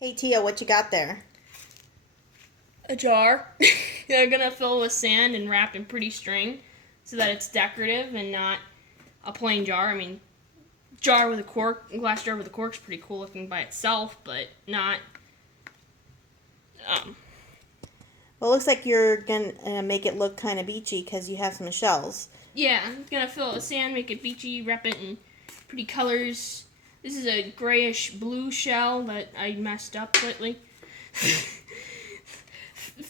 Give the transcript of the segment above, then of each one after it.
Hey Tia, what you got there? A jar. I'm gonna fill with sand and wrap in pretty string so that it's decorative and not a plain jar. I mean, jar with a cork, glass jar with a cork's pretty cool looking by itself, but not. Um, Well, it looks like you're gonna make it look kind of beachy because you have some shells. yeah, I'm gonna fill it with sand, make it beachy, wrap it in pretty colors. This is a grayish blue shell that I messed up slightly.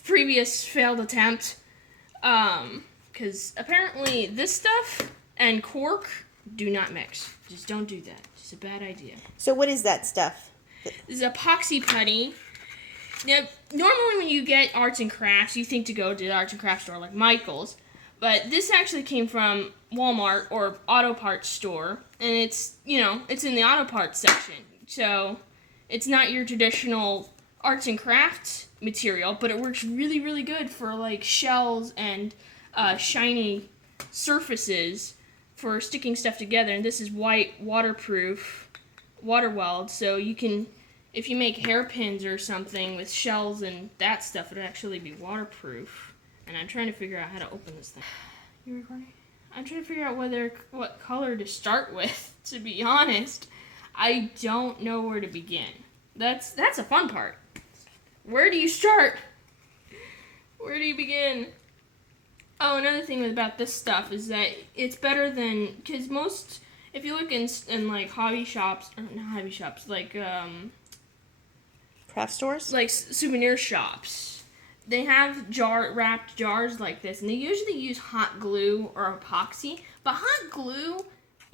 Previous failed attempt. Because apparently this stuff and cork do not mix. Just don't do that. It's a bad idea. So what is that stuff? This is epoxy putty. Now, normally when you get arts and crafts, you think to go to the arts and crafts store like Michael's. But this actually came from Walmart or auto parts store. And it's in the auto parts section. So it's not your traditional arts and crafts material, but it works really, really good for like shells and shiny surfaces for sticking stuff together. And this is white, waterproof, water weld, so you can, if you make hairpins or something with shells and that stuff, it'll actually be waterproof. And I'm trying to figure out how to open this thing. You recording? I'm trying to figure out what color to start with. To be honest, I don't know where to begin. That's a fun part. Where do you start? Where do you begin? Oh, another thing about this stuff is that it's better than, because most, if you look in like hobby shops, or not hobby shops, like Craft stores? like souvenir shops, they have wrapped jars like this, and they usually use hot glue or epoxy. But hot glue,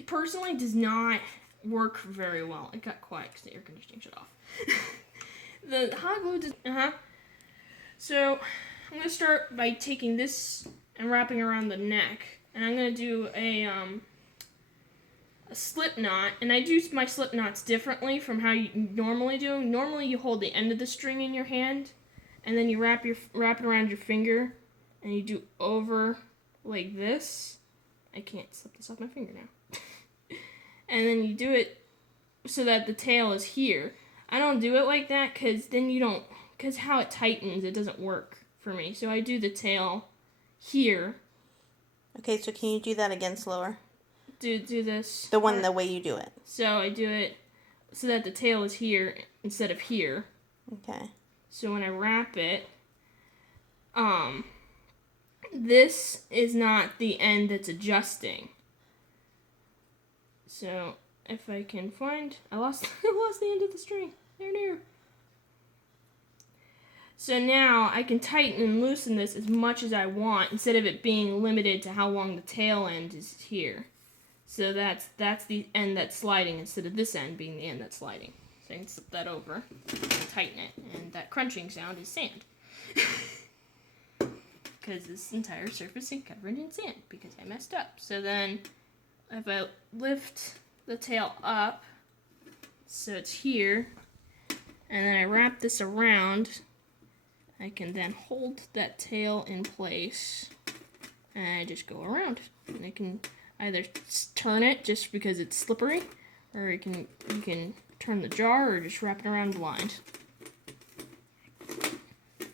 personally, does not work very well. It got quiet because the air conditioning shut off. The hot glue does. So I'm gonna start by taking this and wrapping around the neck, and I'm gonna do a slip knot, and I do my slip knots differently from how you normally do. Normally you hold the end of the string in your hand, and then you wrap it around your finger, and you do over like this. I can't slip this off my finger now. And then you do it so that the tail is here. I don't do it like that because how it tightens, it doesn't work for me. So I do the tail here. Okay, so can you do that again slower? Do this. The way you do it. So I do it so that the tail is here instead of here. Okay. So when I wrap it, this is not the end that's adjusting. So if I can find, I lost the end of the string. There. So now I can tighten and loosen this as much as I want instead of it being limited to how long the tail end is here. So that's the end that's sliding instead of this end being the end that's sliding. So I can slip that over and tighten it, and that crunching sound is sand. Because this entire surface is covered in sand because I messed up. So then if I lift the tail up so it's here, and then I wrap this around, I can then hold that tail in place, and I just go around. And I can either turn it just because it's slippery, or you can turn the jar or just wrap it around blind.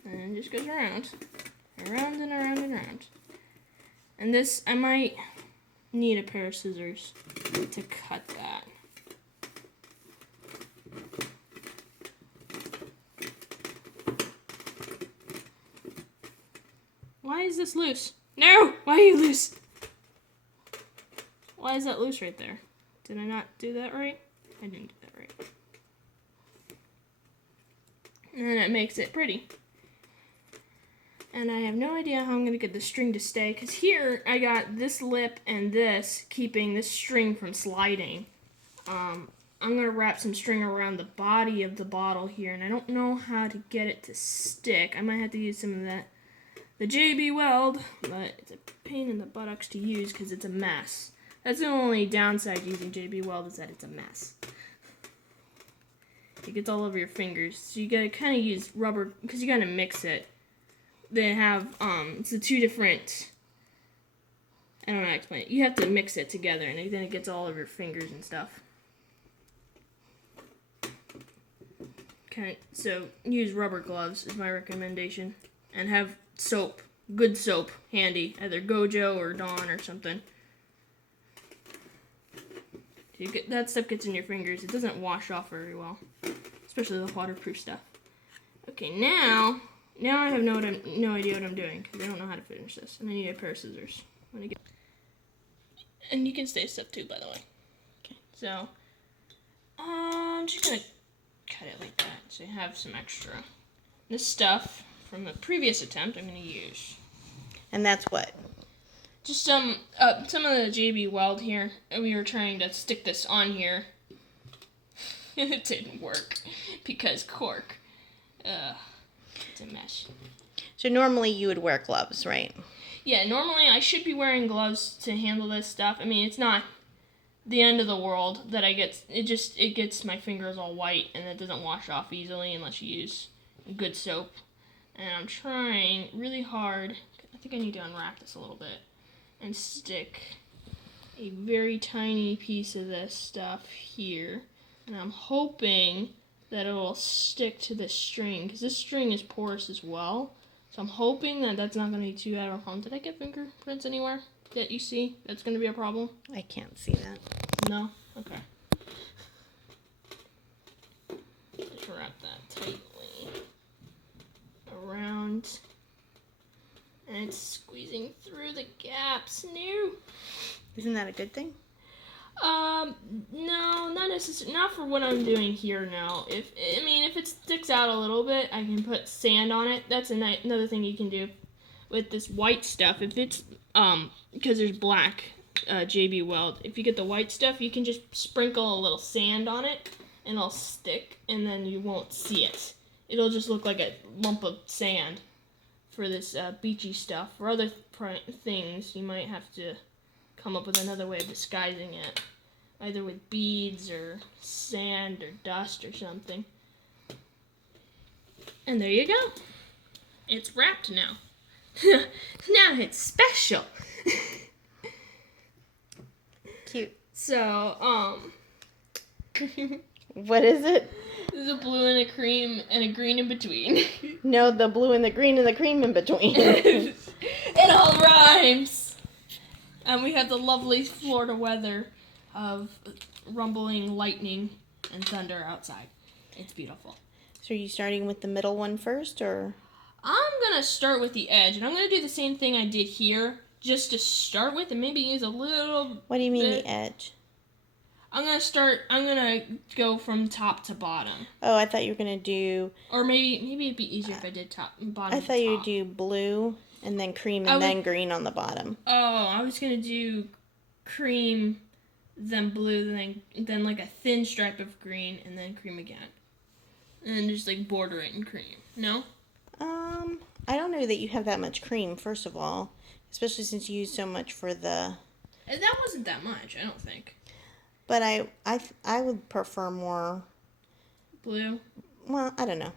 And it just goes around and around and around. And this, I might need a pair of scissors to cut that. Why is this loose? No! Why are you loose? Why is that loose right there? Did I not do that right? I didn't do that right. And then it makes it pretty. And I have no idea how I'm going to get the string to stay, because here I got this lip and this keeping this string from sliding. I'm going to wrap some string around the body of the bottle here, and I don't know how to get it to stick. I might have to use some of the JB Weld, but it's a pain in the buttocks to use because it's a mess. That's the only downside using JB Weld, is that it's a mess. It gets all over your fingers, so you gotta kind of use rubber, because you gotta mix it. They have, it's the two different, I don't know how to explain it. You have to mix it together, and then it gets all over your fingers and stuff. So use rubber gloves is my recommendation, and have soap, good soap, handy, either Gojo or Dawn or something. That stuff gets in your fingers. It doesn't wash off very well, especially the waterproof stuff. Okay, now I have no idea what I'm doing because I don't know how to finish this, and I need a pair of scissors. And you can stay stuff too, by the way. Okay, so I'm just gonna cut it like that so you have some extra. This stuff from the previous attempt I'm gonna use. And that's what? Just some of the JB Weld here. We were trying to stick this on here. And it didn't work because cork. It's a mess. So normally you would wear gloves, right? Yeah, normally I should be wearing gloves to handle this stuff. I mean, it's not the end of the world that it gets my fingers all white and it doesn't wash off easily unless you use good soap. And I'm trying really hard. I think I need to unwrap this a little bit and stick a very tiny piece of this stuff here. And I'm hoping that it will stick to this string, because this string is porous as well. So I'm hoping that that's not going to be too bad of a problem. Did I get fingerprints anywhere that you see that's going to be a problem? I can't see that. No? Okay. Just wrap that tightly around. And it's squeezing through the gaps. No. Isn't that a good thing? No, not necessarily. Not for what I'm doing here now. If it sticks out a little bit, I can put sand on it. That's another thing you can do with this white stuff. If it's because there's black JB Weld. If you get the white stuff, you can just sprinkle a little sand on it, and it'll stick, and then you won't see it. It'll just look like a lump of sand. For this beachy stuff. For other things, you might have to come up with another way of disguising it. Either with beads or sand or dust or something. And there you go. It's wrapped now. Now it's special. Cute. So, What is it? there's a blue and a cream and a green in between. No, the blue and the green and the cream in between. It all rhymes. And we have the lovely Florida weather of rumbling lightning and thunder outside. It's beautiful. So are you starting with the middle one first, or? I'm going to start with the edge, and I'm going to do the same thing I did here, just to start with, and maybe use a little What do you mean bit. the edge? I'm going to go from top to bottom. Oh, I thought you were going to do... Or maybe it'd be easier if I did top and bottom. I thought you would do blue and then cream and then green on the bottom. Oh, I was going to do cream, then blue, then like a thin stripe of green, and then cream again. And then just like border it in cream. No? I don't know that you have that much cream, first of all. Especially since you use so much for the... That wasn't that much, I don't think. But I would prefer more... Blue? Well, I don't know.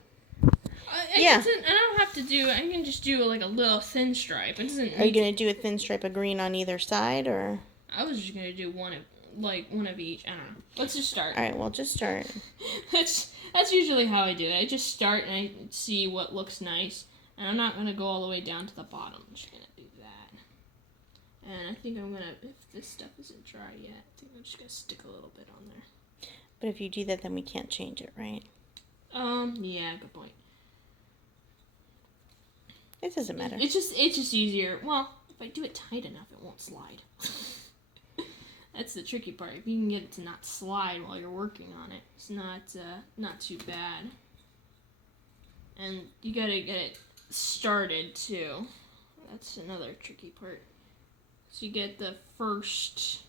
I don't have to do... I can just do like a little thin stripe. It doesn't. Are you going to do a thin stripe of green on either side, or...? I was just going to do one of each. I don't know. Let's just start. All right, well, just start. That's usually how I do it. I just start and I see what looks nice. And I'm not going to go all the way down to the bottom. I'm just going to do that. And I think I'm going to, if this stuff isn't dry yet, I think I'm just going to stick a little bit on there. But if you do that, then we can't change it, right? Yeah, good point. It doesn't matter. It's just easier. Well, if I do it tight enough, it won't slide. That's the tricky part. If you can get it to not slide while you're working on it, it's not too bad. And you gotta get it started too. That's another tricky part. So you get the first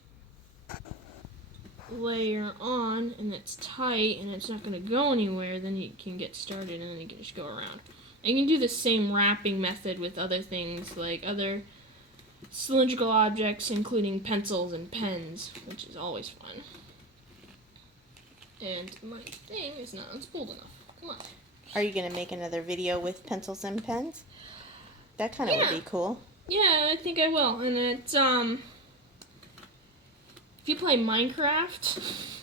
layer on, and it's tight, and it's not gonna go anywhere. Then you can get started, and then you can just go around. And you can do the same wrapping method with other things, like other cylindrical objects, including pencils and pens, which is always fun. And my thing is not unspooled enough. Come on. Are you going to make another video with pencils and pens? That kind of would be cool. Yeah, I think I will. And it's, if you play Minecraft,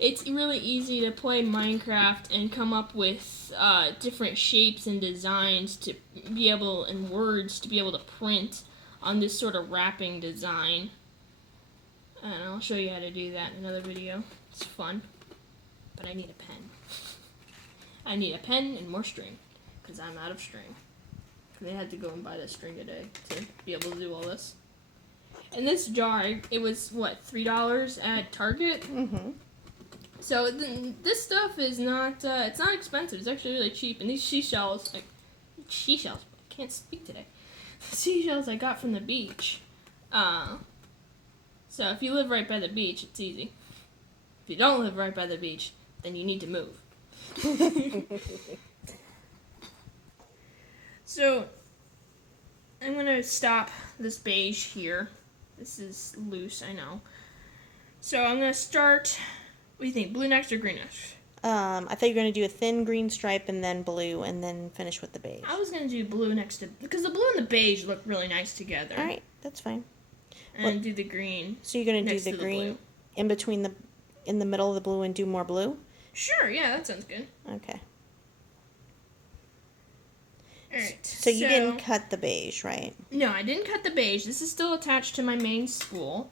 It's really easy to play Minecraft and come up with different shapes and designs to be able, and words to be able to print on this sort of wrapping design. And I'll show you how to do that in another video. It's fun. But I need a pen. I need a pen and more string, because I'm out of string. Because I had to go and buy that string today to be able to do all this. And this jar, it was, what, $3 at Target? Mm-hmm. So this stuff is not, it's not expensive. It's actually really cheap. And these seashells, I can't speak today. The seashells I got from the beach. So if you live right by the beach, it's easy. If you don't live right by the beach, then you need to move. So I'm going to stop this beige here. This is loose, I know. So I'm going to start, what do you think, blue next or green next? I thought you were going to do a thin green stripe and then blue and then finish with the beige. I was going to do blue next to, because the blue and the beige look really nice together. All right, that's fine. And do the green. So you're going to do the the green blue. in between in the middle of the blue and do more blue? Sure, yeah, that sounds good. Okay. Alright. So you didn't cut the beige, right? No, I didn't cut the beige. This is still attached to my main spool.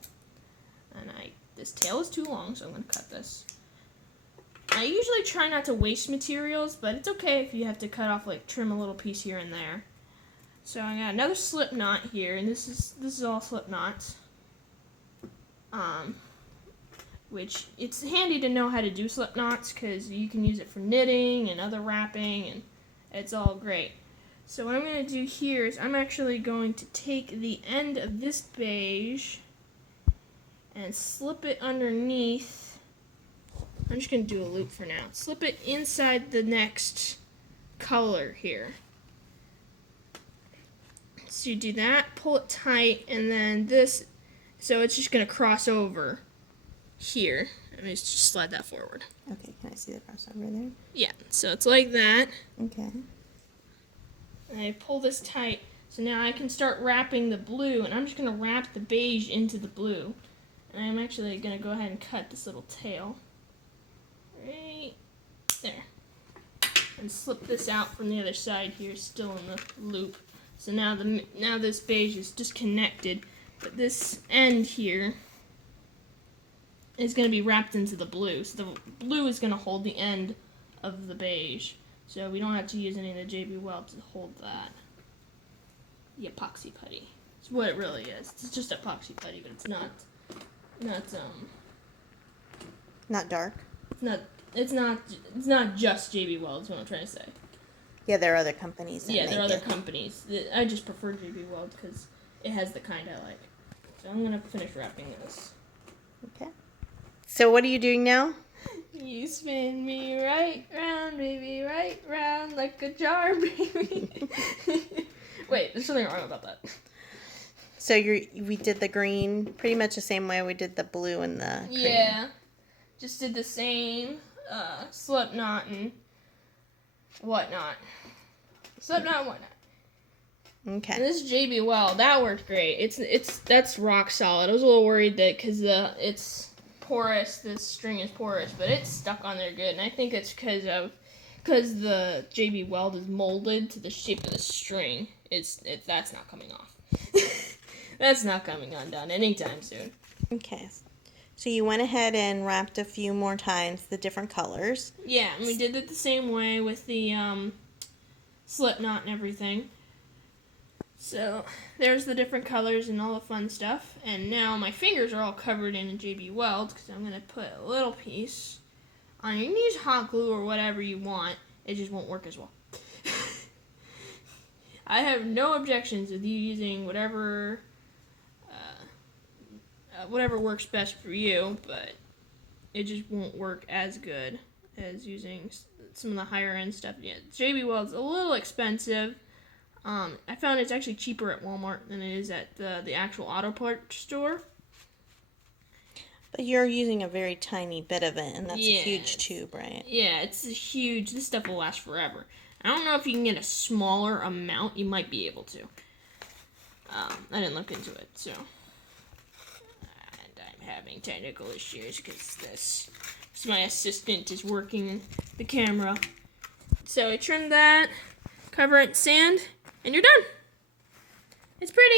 And this tail is too long, so I'm going to cut this. I usually try not to waste materials, but it's okay if you have to cut off, like, trim a little piece here and there. So I got another slip knot here, and this is all slip knots. Which, it's handy to know how to do slip knots, because you can use it for knitting and other wrapping, and it's all great. So what I'm going to do here is I'm actually going to take the end of this beige and slip it underneath. I'm just going to do a loop for now. Slip it inside the next color here. So you do that, pull it tight, and then this, so it's just going to cross over here. Let me just slide that forward. Okay, can I see the crossover there? Yeah, so it's like that. Okay. And I pull this tight, so now I can start wrapping the blue, and I'm just going to wrap the beige into the blue. And I'm actually going to go ahead and cut this little tail. Right there. And slip this out from the other side here, still in the loop. So now this beige is disconnected, but this end here is going to be wrapped into the blue. So the blue is going to hold the end of the beige. So we don't have to use any of the JB Weld to hold that. The epoxy putty. It's what it really is. It's just epoxy putty, but it's not dark. It's not just JB Weld is what I'm trying to say. Yeah, there are other companies. Yeah, there are other companies. I just prefer JB Weld because it has the kind I like. So I'm going to finish wrapping this. Okay. So what are you doing now? You spin me right round, baby, right round like a jar, baby. Wait, there's something wrong about that. So we did the green pretty much the same way we did the blue and the cream. Yeah. Just did the same slip knot and whatnot. Slip knot and whatnot. Okay. And this JB Weld, that worked great. That's rock solid. I was a little worried that because it's porous, this string is porous, but it's stuck on there good. And I think it's because the JB Weld is molded to the shape of the string. That's not coming off. That's not coming undone anytime soon. Okay. So you went ahead and wrapped a few more times the different colors. Yeah, and we did it the same way with the slip knot and everything. So there's the different colors and all the fun stuff. And now my fingers are all covered in a JB Weld because I'm going to put a little piece on. You can use hot glue or whatever you want. It just won't work as well. I have no objections with you using whatever works best for you, but it just won't work as good as using some of the higher end stuff. Yeah, JB Weld's a little expensive. I found it's actually cheaper at Walmart than it is at the actual auto parts store. But you're using a very tiny bit of it, and that's Yeah. a huge tube, right? Yeah, it's a huge. This stuff will last forever. I don't know if you can get a smaller amount. You might be able to. I didn't look into it, so. And I'm having technical issues because So my assistant is working the camera. So I trimmed that, cover it in sand, and you're done. It's pretty.